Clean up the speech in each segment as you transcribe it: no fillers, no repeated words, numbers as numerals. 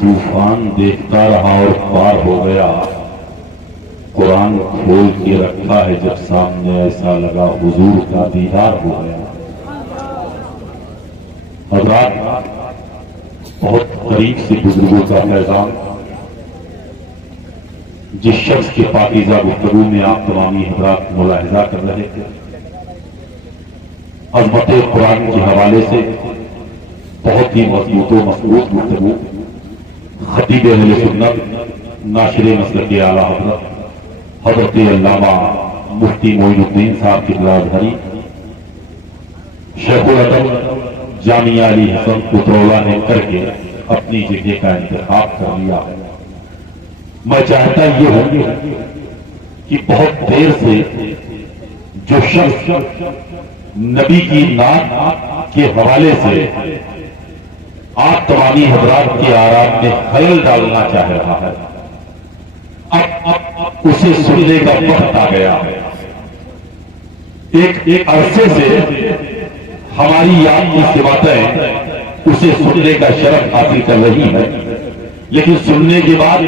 तूफान देखता रहा और पार हो गया। कुरान खोल के रखा है जब सामने, ऐसा लगा हुजूर का दीदार हो गया। हज़रात, बहुत करीब से बुजुर्गों का पैगाम जिस शख्स के पाकीज़ा गुफ्तगू में आप तमामी हज़रात मुलाहिज़ा कर रहे थे, अज़मत कुरान के हवाले से बहुत ही मजबूत व मज़बूत गुफ्तगू खतीब अहले सुन्नत नाशिर मसलक आला हज़रत अल्लामा मुफ्ती मोइनुद्दीन साहब क़िबला अज़हरी शेखुल अदब जामिया अली हसन कुतरौला ने करके अपनी जगह का इंतखाब कर लिया है। मैं चाहता ये हूं कि बहुत देर से जो शख्स नबी की नात के हवाले से आप तमामी हज़रात के आराम में खलल डालना चाह रहा है, अब उसे सुनने का वक्त आ गया है। एक अरसे से हमारी याद की सिवातें उसे सुनने का शरफ हासिल कर रही है, लेकिन सुनने के बाद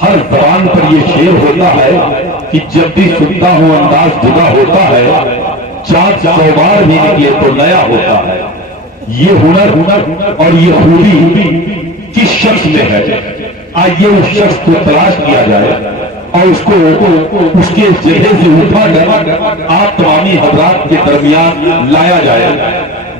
हर जबान पर यह शेर होता है कि जब भी सुनता हूं अंदाज जुदा होता है, चार सौबार भी निकले तो नया होता है। ये हुनर और ये खूबी किस शख्स में है, आइए उस शख्स को तलाश किया जाए और उसको उसके जगह से उठा कर आप तमामी हज़रात के दरमियान लाया जाए।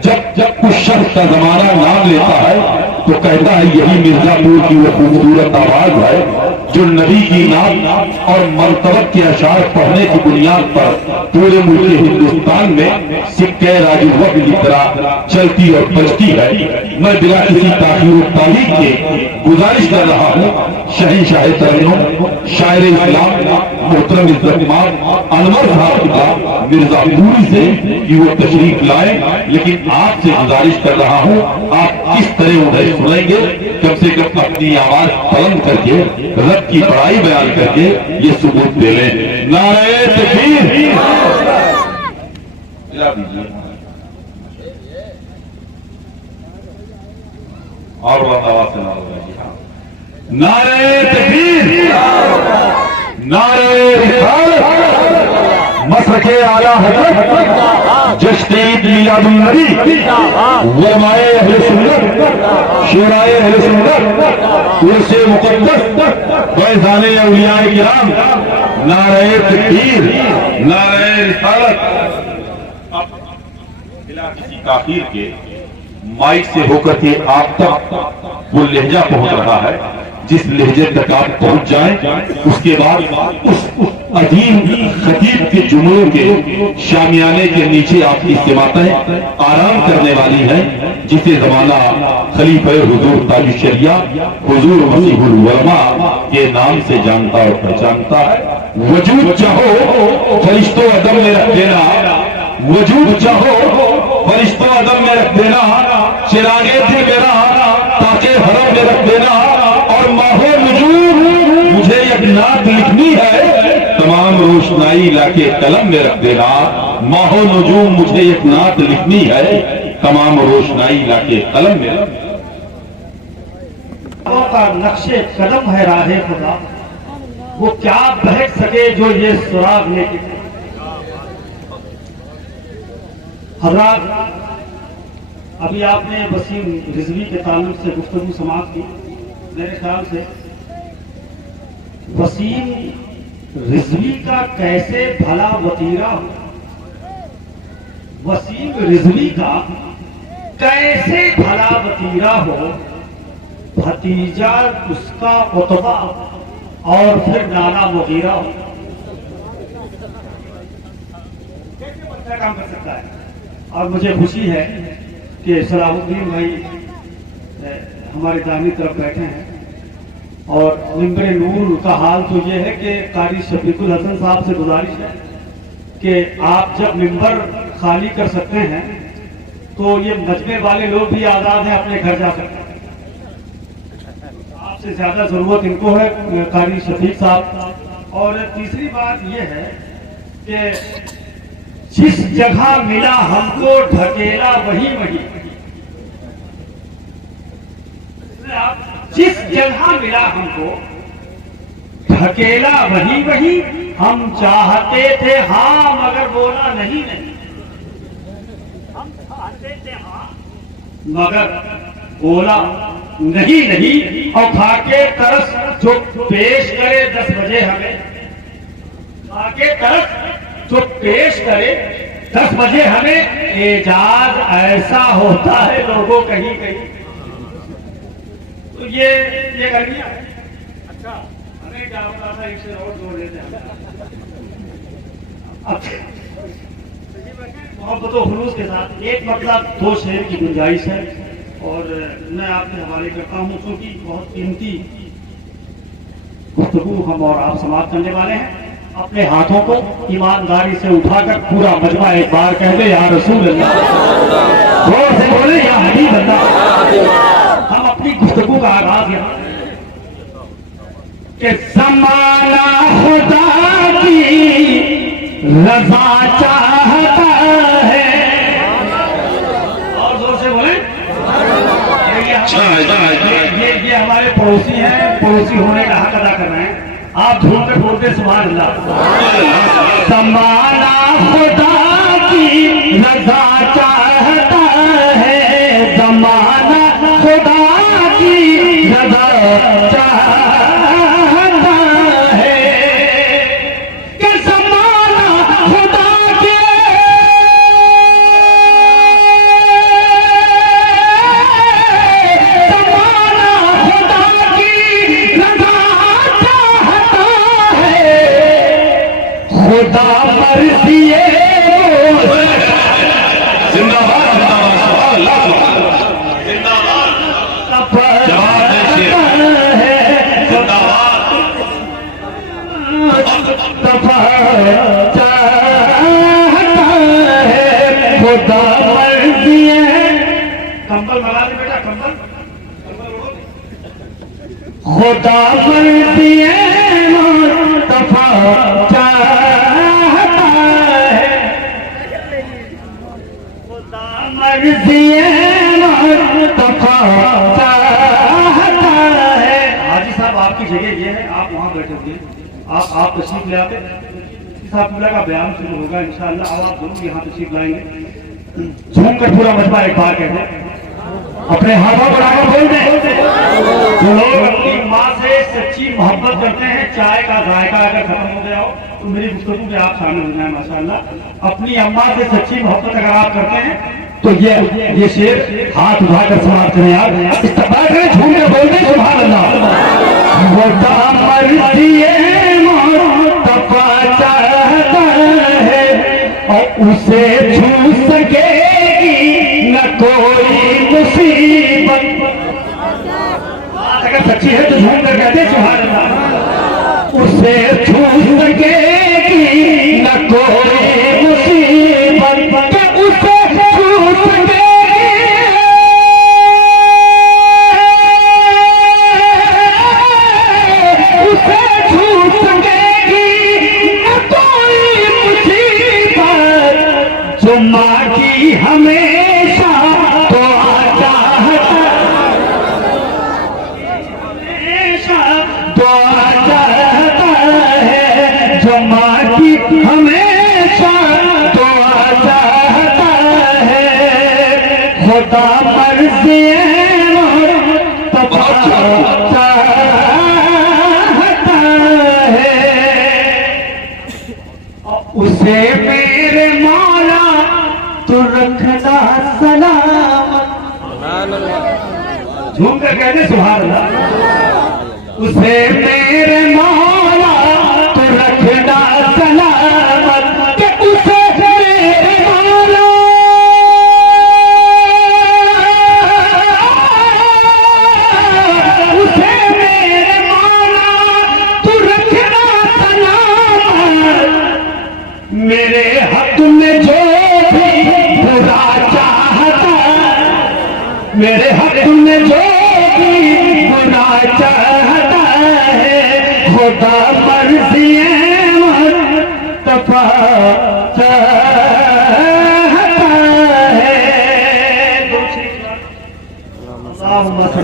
जब कुछ शख्स का जमाना नाम लेता है तो कहता है यही मिर्जापुर की वो खूबसूरत आवाज है जो नबी की नात और मरतबत के अशार पढ़ने की बुनियाद पर पूरे मुल्क हिंदुस्तान में सिक्के राजवक की तरह चलती और बजती है। मैं बिना किसी ताखीर तारीख के गुजारिश कर रहा हूँ शहंशाह तरन्नुम शायर इस्लाम मोहतरम इज्जतमान अनवर साहब मिर्जापुरी से कि वो तशरीफ लाए, लेकिन आपसे गुजारिश कर रहा हूँ आप किस तरह उन्हें सुनेंगे, कम से कम अपनी आवाज बुलंद करके रब की बड़ाई बयान करके ये सबूत दे लें। नारे तकबीर, और आवाज से नारे तकबीर, नारे रिसालत, मसलके आला हज़रत जश्न मिलादुन नबी, उलमाए अहले सुन्नत, शुराए अहले सुन्नत, उर्से मुक़द्दस, फैज़ाने औलियाए किराम, नारे तकबीर, नारे रिसालत। बिना किसी ताख़ीर के माइक से होकर के आप तक वो लहजा पहुंच रहा है, जिस लहजे तक आप पहुंच जाएं, उसके बाद उस अजीम खतीब के जुमलों के शामियाने के नीचे आपकी इस्तेमातें आराम करने वाली हैं, जिसे जमाना खलीफे हुजूर ताज शरिया हुजूर मसीहुल उलमा के नाम से जानता और पहचानता है। वजूद चाहो फरिश्तों अदम में रख देना, वजूद चाहो फरिश्तों अदम में रख देना, चिरागे थे मेरा ताके हरम में रख देना, और माहो नजूम मुझे एक नात लिखनी है, तमाम रोशनाई लाके कलम में रख देना। माहो नजूम मुझे एक नात लिखनी है, तमाम रोशनाई लाके कलम में रख देना। का नक्शे कदम है राहे खुदा, वो क्या बहक सके जो ये सुराग लेके। हज़रात, अभी आपने वसीम रिजवी के ताल्लुक से गुफ्तगू समाप्त की। मेरे ख्याल से वसीम रिजवी का कैसे भला वतीरा हो, वसीम रिजवी का कैसे भला वतीरा हो, भतीजा उसका उतबा और फिर नाना मुगीरा हो। कैसे बच्चा काम कर सकता है। और मुझे खुशी है कि सलाहुद्दीन भाई हमारे दाहिनी तरफ बैठे हैं, और मिंबर नूर का हाल तो ये है कि कारी शफीकुल हसन साहब से गुजारिश है कि आप जब मिंबर खाली कर सकते हैं तो ये मजमे वाले लोग भी आज़ाद हैं, अपने घर जा सकते हैं। आपसे ज्यादा जरूरत इनको है कारी शफीक साहब। और तीसरी बात यह है कि जिस जगह मिला हमको ढकेला वही वही। आप जिस जगह मिला हमको ढकेला वही वही, हम चाहते थे हाँ मगर बोला नहीं नहीं, हम चाहते थे हाँ मगर बोला नहीं नहीं। और खाके तरस जो पेश करे 10 बजे हमें, खाके तरस जो पेश करे 10 बजे हमें, एजाज ऐसा होता है लोगों कहीं कहीं। तो ये गर्मियां है। अच्छा हमें क्या होता था, इससे और जोड़ लेते हैं मोहब्बत और खुलूस के साथ। एक मतलब 2 शेर की गुंजाइश है और मैं आपके हवाले करता हूँ, क्योंकि बहुत कीमती गुफ्तगू हम और आप समाप्त करने वाले हैं। अपने हाथों को ईमानदारी से उठाकर पूरा मजमा एक बार कह दे या रसूल अल्लाह, जोर से बोले या हबीब अल्लाह। हम अपनी गुफ्तगू का आगाज यहाँ कि ज़माना खुदा की रज़ा चाहता है, और जोर से बोले। ये हमारे पड़ोसी हैं, पड़ोसी होने का हक अदा कर रहे हैं। आप झूम के बोलते सुभान अल्लाह। ज़माना खुदा की रज़ा चाहता है, ज़माना खुदा की रज़ा चाहता है, कि ज़माना खुदा के ज़माना खुदा की रज़ा चाहता है, खुदा मर्ज़ी खुदा मर्ज़ी है। कंबल मंगा दे बेटा, कंबल खुदा मर्ज़ी है, मुस्तफा चाहता है, खुदा मर्ज़ी है, मुस्तफा चाहता है। हाजी साहब आपकी जगह ये है, आप वहाँ बैठे हुए, आप तशरीफ ले आते, साहब का बयान शुरू होगा इंशाअल्लाह। अब आप जरूर यहाँ तशरीफ लाएंगे। झूम कर पूरा मजमा एक बार कहते हैं, अपने हाथों बढ़ाकर बोल दें। जो लोग अपनी माँ से सच्ची मोहब्बत करते हैं, चाय का जायका अगर खत्म हो गया हो तो मेरी गुफ्तगू में आप शामिल हो जाए माशाअल्लाह। अपनी अम्मा से सच्ची मोहब्बत अगर आप करते हैं तो ये शेर हाथ उठाकर समाप्त करें यार, इस्तेमाल करें, झूम कर बोल दें सुभान अल्लाह। खुदा मर्ज़ी है, मुस्तफा चाहता है, और उसे छू सकेगी न कोई मुसीबत। अगर सच्ची है तो झूम कर कहते सुभान अल्लाह। उसे छू सकेगी न कोई मुसीबत, उसे छू सकेगी, उसे छू सकेगी न कोई मुसीबत, जो माँ की हमेशा तो चाहता, हमेशा तो चाहता है, जो माँ की हमेशा तो चाहता है, खुदा मर्ज़ी है, मुस्तफा चाहता है, उसे मेरे मौला तो रखना सलामत। झूम कर कहते सुभान अल्लाह। उसे मेरे मौला तो रखना सलामत, कि उसे मेरे मौला, उसे मेरे मौला तो रखना सलामत, मेरे हक में जो भी बुरा चाहता, मेरे हक में जो भी बुरा चाहता है, खुदा मर्ज़ी है, मुस्तफा चाहता है।